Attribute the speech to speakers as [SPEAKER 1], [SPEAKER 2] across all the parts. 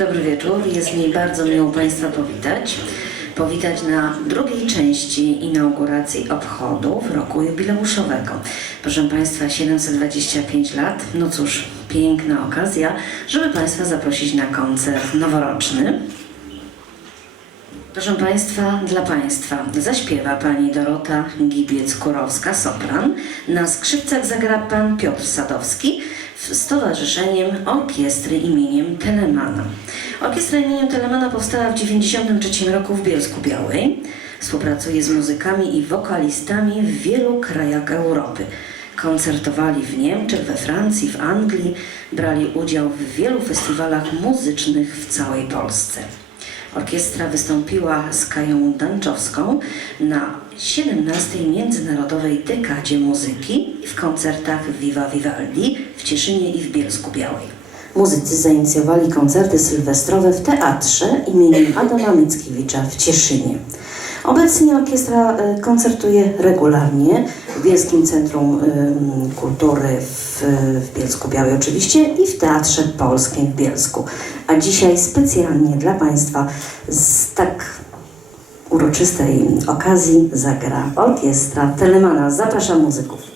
[SPEAKER 1] Dobry wieczór. Jest mi bardzo miło Państwa powitać. Powitać na drugiej części inauguracji obchodów roku jubileuszowego. Proszę Państwa, 725 lat. No cóż, piękna okazja, żeby Państwa zaprosić na koncert noworoczny. Proszę Państwa, dla Państwa zaśpiewa Pani Dorota Gibiec-Kurowska, sopran. Na skrzypcach zagra Pan Piotr Sadowski Stowarzyszeniem Orkiestry imieniem Telemana. Orkiestra imieniem Telemana powstała w 1993 roku w Bielsku Białej. Współpracuje z muzykami i wokalistami w wielu krajach Europy. Koncertowali w Niemczech, we Francji, w Anglii, brali udział w wielu festiwalach muzycznych w całej Polsce. Orkiestra wystąpiła z Kają Danczowską na 17. Międzynarodowej Dekadzie Muzyki w koncertach Viva Vivaldi w Cieszynie i w Bielsku Białej. Muzycy zainicjowali koncerty sylwestrowe w teatrze imieniem Adama Mickiewicza w Cieszynie. Obecnie orkiestra e, koncertuje regularnie w Bielskim Centrum em, Kultury w, w Bielsku Białej oczywiście i w Teatrze Polskim w Bielsku. A dzisiaj specjalnie dla Państwa z tak uroczystej okazji zagra orkiestra Telemana. Zapraszam muzyków.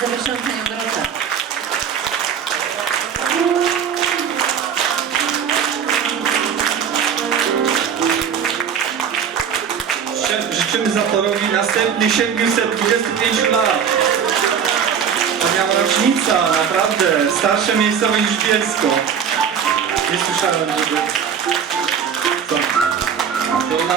[SPEAKER 1] Zapraszam Panią Dorotę.
[SPEAKER 2] Ży- Życzymy Zatorowi następnych 725 lat. Wspaniała rocznica, naprawdę. Starsze miejscowe niż Bielsko. Nie słyszałem, żeby... Co? Dobra?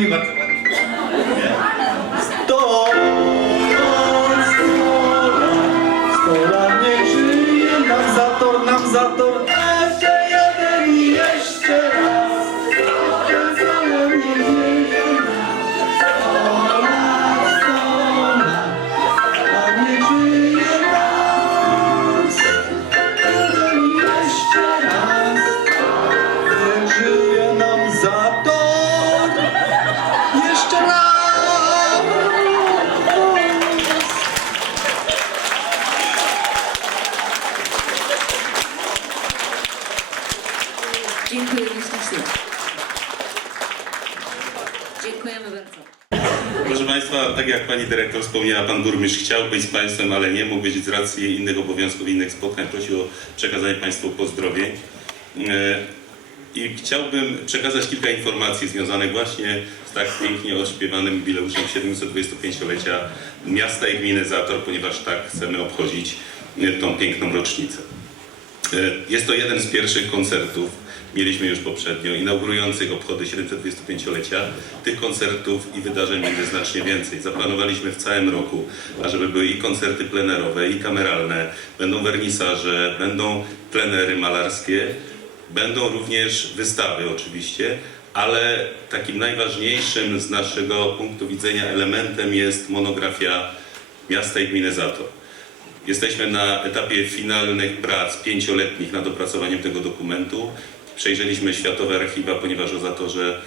[SPEAKER 2] A tu
[SPEAKER 1] Dziękuję ślicznie. Dziękujemy bardzo.
[SPEAKER 3] Proszę Państwa, tak jak Pani Dyrektor wspomniała, Pan Burmistrz chciał być z Państwem, ale nie mógł być z racji innych obowiązków, innych spotkań. Prosił o przekazanie Państwu pozdrowień. E, I chciałbym przekazać kilka informacji związanych właśnie z tak pięknie odśpiewanym jubileuszem 725-lecia miasta i gminy Zator, ponieważ tak chcemy obchodzić tą piękną rocznicę. E, Jest to jeden z pierwszych koncertów, mieliśmy już poprzednio, inaugurujących obchody 725-lecia. Tych koncertów i wydarzeń będzie znacznie więcej. Zaplanowaliśmy w całym roku, ażeby były i koncerty plenerowe, i kameralne, będą wernisaże, będą plenery malarskie, będą również wystawy oczywiście, ale takim najważniejszym z naszego punktu widzenia elementem jest monografia miasta i gminy Zator. Jesteśmy na etapie finalnych prac pięcioletnich nad opracowaniem tego dokumentu. Przejrzeliśmy światowe archiwa, ponieważ o Zatorze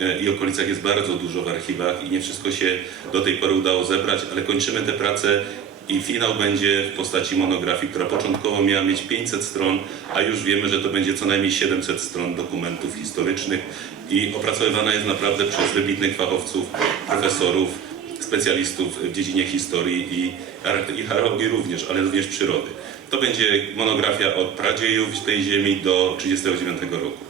[SPEAKER 3] e, i okolicach jest bardzo dużo w archiwach i nie wszystko się do tej pory udało zebrać, ale kończymy te prace i finał będzie w postaci monografii, która początkowo miała mieć 500 stron, a już wiemy, że to będzie co najmniej 700 stron dokumentów historycznych i opracowywana jest naprawdę przez wybitnych fachowców, profesorów, specjalistów w dziedzinie historii i, i archeologii również, ale również przyrody. To będzie monografia od pradziejów tej ziemi do 1939 roku.